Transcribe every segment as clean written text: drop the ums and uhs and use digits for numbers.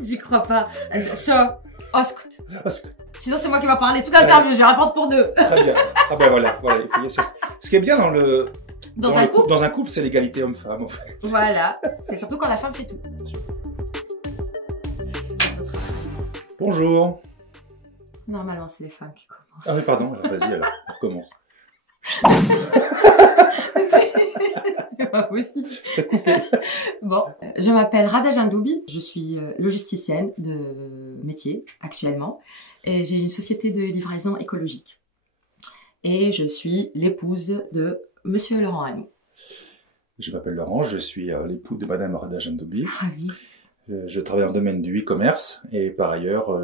J'y crois pas. Ça, oscoute. Oscoute. Sinon, c'est moi qui va parler toute l'interview. Je rapporte pour deux. Très bien. Ah ben voilà. Ce qui est bien dans un couple, c'est l'égalité homme-femme en fait. Voilà. C'est surtout quand la femme fait tout. Bonjour. Normalement, c'est les femmes qui commencent. Ah oui, pardon. Vas-y, alors, on recommence. C'est pas possible. Bon, je m'appelle Rada Jandoubi. Je suis logisticienne de métier actuellement. Et j'ai une société de livraison écologique. Et je suis l'épouse de Monsieur Laurent Agneau. Je m'appelle Laurent, je suis l'époux de Madame Rada Jandoubi. Ah oui. Je travaille dans le domaine du e-commerce et par ailleurs,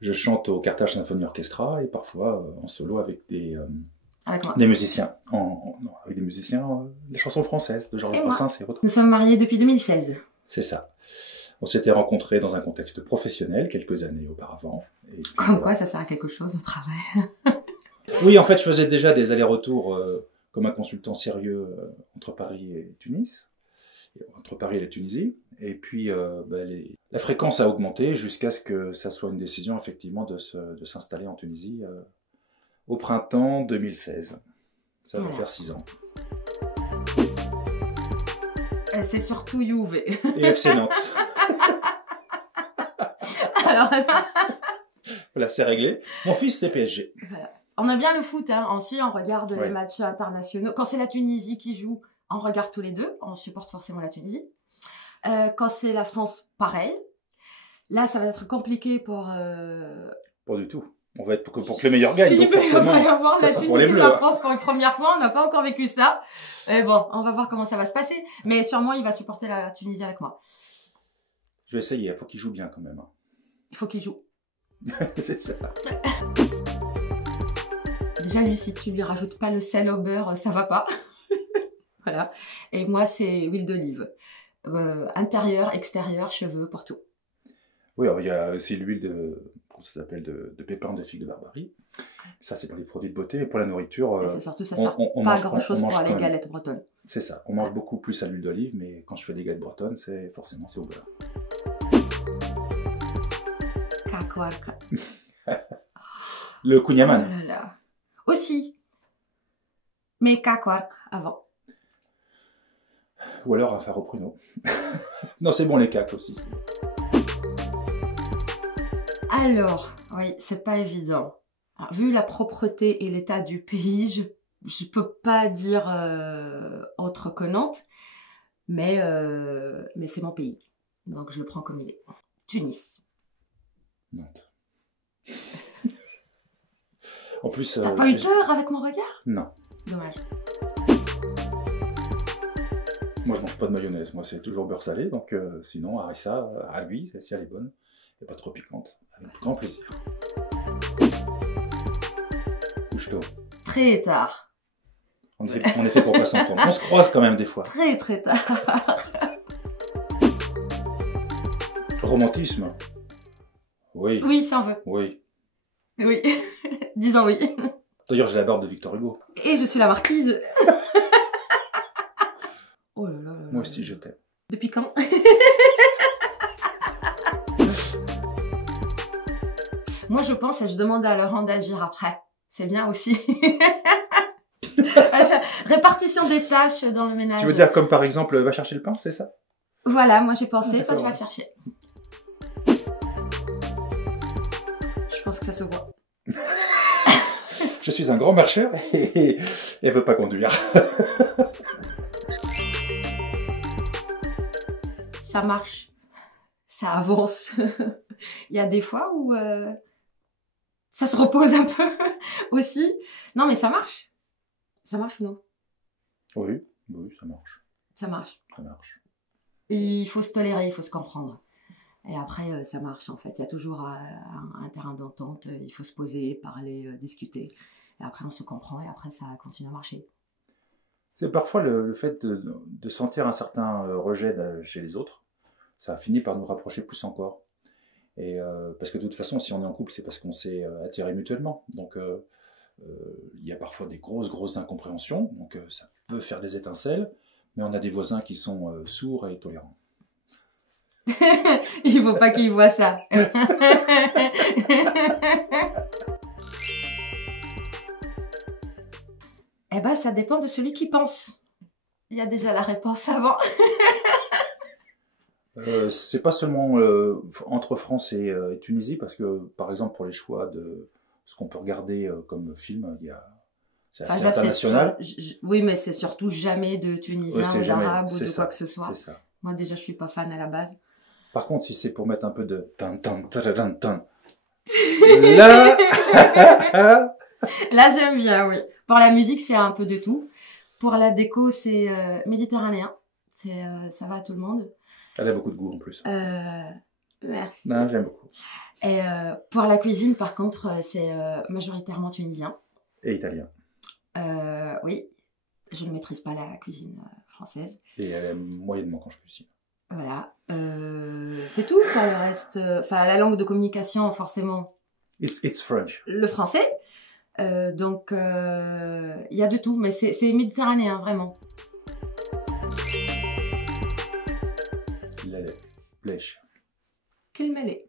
je chante au Carthage Symphony Orchestra et parfois en solo avec des musiciens. Avec des musiciens, les chansons françaises de Georges Brassens et autres. Nous sommes mariés depuis 2016. C'est ça. On s'était rencontrés dans un contexte professionnel quelques années auparavant. Et puis, comme quoi, ça sert à quelque chose, le travail. Oui, en fait, je faisais déjà des allers-retours comme un consultant sérieux entre Paris et Tunis, entre Paris et la Tunisie. Et puis, la fréquence a augmenté jusqu'à ce que ça soit une décision, effectivement, de s'installer en Tunisie au printemps 2016. Ça va faire 6 ans. C'est surtout UV. Et FC Nantes. Alors, voilà, c'est réglé. Mon fils, c'est PSG. Voilà. On aime bien le foot, hein. Ensuite, on regarde les matchs internationaux. Quand c'est la Tunisie qui joue, on regarde tous les deux. On supporte forcément la Tunisie. Quand c'est la France, pareil. Là, ça va être compliqué pour... Pas du tout. On va être pour que le meilleur gagne. Si, donc il va falloir voir la pour Tunisie et la France pour une première fois. On n'a pas encore vécu ça. Mais bon, on va voir comment ça va se passer. Mais sûrement, il va supporter la Tunisie avec moi. Je vais essayer. Il faut qu'il joue bien quand même. Il faut qu'il joue. C'est ça. Déjà, lui, si tu lui rajoutes pas le sel au beurre, ça va pas. Voilà. Et moi, c'est huile d'olive. Intérieur, extérieur, cheveux, pour tout. Oui, alors, il y a aussi l'huile comment ça s'appelle, de pépins de figue de Barbarie. Ça, c'est pour les produits de beauté. Mais pour la nourriture, c'est surtout ça sert pas grand-chose pour les galettes bretonnes. C'est ça. On mange beaucoup plus à l'huile d'olive, mais quand je fais des galettes bretonnes, c'est forcément au beurre. Kakwarka. Le kunyaman. Oh là là. Aussi. Mais kakwark avant. Ou alors un faro pruneau. Non, c'est bon les cacks aussi. Alors, oui, c'est pas évident. Alors, vu la propreté et l'état du pays, je peux pas dire autre que Nantes, mais c'est mon pays. Donc je le prends comme il est. Tunis. Nantes. En plus, t'as pas eu peur avec mon regard? Non. Dommage. Moi, je mange pas de mayonnaise. Moi, c'est toujours beurre salé. Donc, sinon, harissa, à lui, si elle est bonne, et pas trop piquante. Avec grand plaisir. Couche-toi. Très tard. On est fait pour pas s'entendre. On se croise quand même des fois. Très très tard. Romantisme. Oui. Oui, ça en veut. Oui. Oui. Disons oui. D'ailleurs, j'ai la barbe de Victor Hugo. Et je suis la marquise. Oh là là là. Moi aussi, je t'aime. Depuis quand? Moi, je pense, je demande à Laurent d'agir après. C'est bien aussi. Répartition des tâches dans le ménage. Tu veux dire comme par exemple, va chercher le pain, c'est ça? Voilà, moi j'ai pensé, toi tu vas le chercher. Je pense que ça se voit. Je suis un grand marcheur et elle veut pas conduire. Ça marche. Ça avance. Il y a des fois où ça se repose un peu aussi. Non, mais ça marche. Ça marche ou non? Oui, oui, ça marche. Ça marche. Ça marche. Il faut se tolérer, il faut se comprendre. Et après, ça marche en fait. Il y a toujours un terrain d'entente. Il faut se poser, parler, discuter. Et après, on se comprend et après, ça continue à marcher. C'est parfois le fait de sentir un certain rejet chez les autres. Ça a fini par nous rapprocher plus encore. Et parce que de toute façon, si on est en couple, c'est parce qu'on s'est attiré mutuellement. Donc, il y a parfois des grosses incompréhensions. Donc, ça peut faire des étincelles. Mais on a des voisins qui sont sourds et tolérants. Il faut pas qu'il voit ça. Eh ben, ça dépend de celui qui pense. Il y a déjà la réponse avant. C'est pas seulement entre France et Tunisie, parce que, par exemple, pour les choix de ce qu'on peut regarder comme film, c'est assez international. Oui, mais c'est surtout jamais de Tunisien ou d'Arabe ou de quoi que ce soit. C'est ça. Moi, déjà, je suis pas fan à la base. Par contre, si c'est pour mettre un peu de là, là j'aime bien, oui. Pour la musique, c'est un peu de tout. Pour la déco, c'est méditerranéen. Ça va à tout le monde. Elle a beaucoup de goût en plus. Merci. Non, j'aime beaucoup. Et pour la cuisine, par contre, c'est majoritairement tunisien. Et italien. Oui, je ne maîtrise pas la cuisine française. Et elle aime moyennement quand je cuisine. Voilà. C'est tout. Pour le reste, enfin, la langue de communication, forcément. It's French. Le français. Donc, il y a de tout, mais c'est méditerranéen, vraiment. Lèche. Quel mêlé.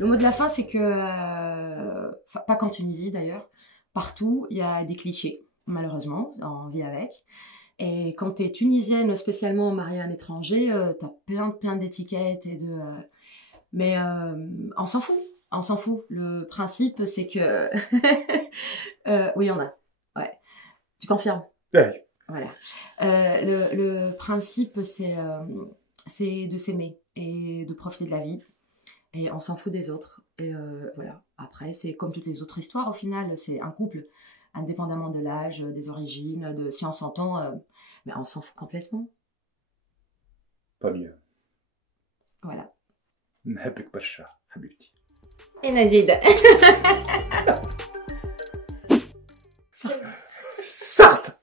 Le mot de la fin, c'est que, pas qu'en Tunisie d'ailleurs, partout, il y a des clichés, malheureusement, on vit avec. Et quand tu es tunisienne, spécialement mariée à un étranger, tu as plein d'étiquettes et de... mais on s'en fout, on s'en fout. Le principe, c'est que... oui, on a. Ouais. Tu confirmes? Ouais. Voilà. Le principe, c'est de s'aimer et de profiter de la vie. Et on s'en fout des autres. Et voilà. Après, c'est comme toutes les autres histoires, au final, c'est un couple, indépendamment de l'âge, des origines, de si on s'entend, mais on s'en fout complètement. Pas mieux. Voilà. نحبك برشا حبيبتي. Et Nazid. Sarthe.